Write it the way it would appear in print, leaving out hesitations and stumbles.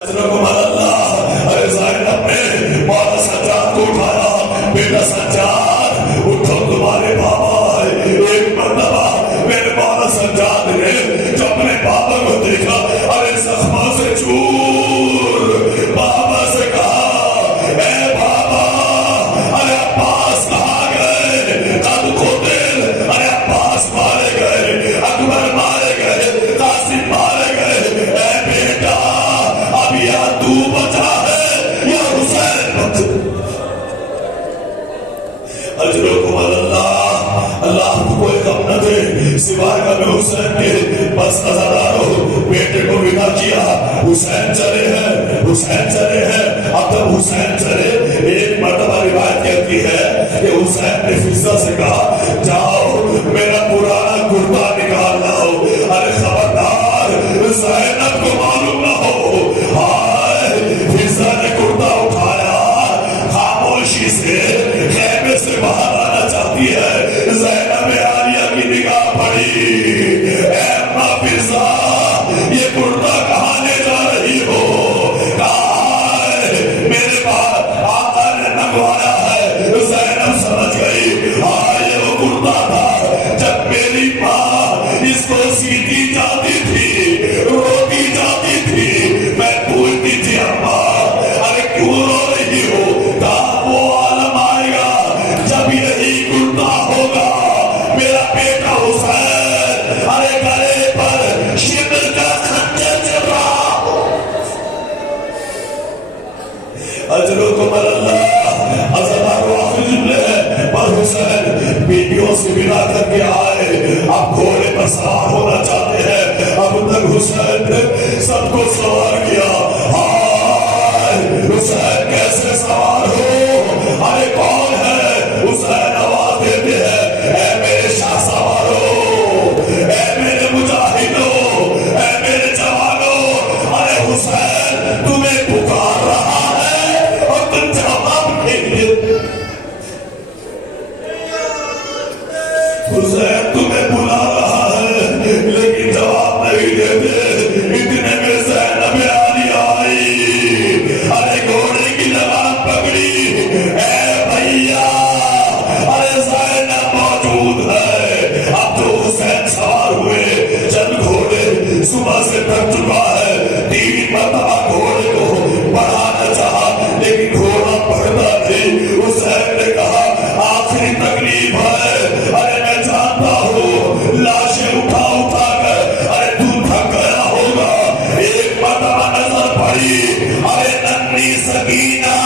ارے زینب نے مولا سجاد کو اٹھایا، بیٹا سجاد اٹھو، تمہارے بابا آئے۔ ایک مرتبہ میرے مولا سجاد نے جو اپنے بابا کو دیکھا، ارے زخموں سے چور، بابا سے کہا اے بابا، ارے عباس کہاں گئے؟ قد قتل، ارے عباس مارے گئے، اکبر مارے گئے، قاسم مارے گئے، اے بیٹا اب یا تو بچا ہے یا حسین بچا۔ اجرکم اللہ، اللہ کو کوئی غم نہ دے سوائے غم حسین کے۔ بس نظرانو بیٹے کو ودا کیا، حسین چلے ہیں، حسین چلے ہیں۔ اب جب حسین چلے، ایک مرتبہ روایت کہتی ہے کہ حسین نے فضہ سے کہا جاؤ میرا پرانا کرتا نکال لاؤ، ارے خبردار زینب کو معلوم نہ ہو۔ فضہ نے کرتا اٹھایا، خاموشی سے خیمے سے باہر آنا چاہتی ہے۔ زینب عالیہ کی نگاہ پڑی، اے اماں فضہ یہ کرتا کہاں لے جا رہی ہو؟ کہا میرے پاس آقا نے منگوایا ہے۔ زینب سمجھ گئی یہ وہ کرتا تھا جب میری ماں اس کو سیتی جاتی تھی، روتی جاتی تھی، میں پوچھتی تھی اماں ارے کیوں رو رہی ہو؟ کہا وہ عالم آئے گا جب یہی کرتا ہوگا میرا بیٹا حسین ارے گلے پر شبر کا خنجر چل رہا ہو۔ اجرکم اللہ، حضرت آخری جملے ہیں پر حسین بیٹیوں سے ملا کر کے آئے، اب گھوڑے پر سوار ہونا چاہتے ہیں۔ اب تک حسین نے سب کو سوار کیا، حسین کیسے سوار ہو؟ ارے کون ہے؟ حسین آواز دیتے ہیں اے میرے شاہ سوارو، اے میرے مجاہدوں، اے میرے جوانوں، ارے حسین تمہیں پکار رہا ہے اور تم جواب نہیں دیتے۔ حسین تمہیں بلا رہا ہے لیکن جواب نہیں دیتے۔ اتنے میں زینب عالیہ آئی، ارے گھوڑے کی لگام پکڑی، اے بھیا ارے زینب موجود ہے۔ اب جو حسین سوار ہوئے، چند گھوڑے صبح سے تھک چکا ہے، 3 مرتبہ گھوڑے کو بڑھانا چاہا لیکن گھوڑا بڑھتا نہیں۔ حسین نے کہا آخری تکلیف ہے، ارے میں جانتا ہوں لاشیں اٹھا اٹھا کر ارے تو تھک گیا ہوگا۔ ایک مرتبہ نظر پڑی، ارے ننھی سکینہ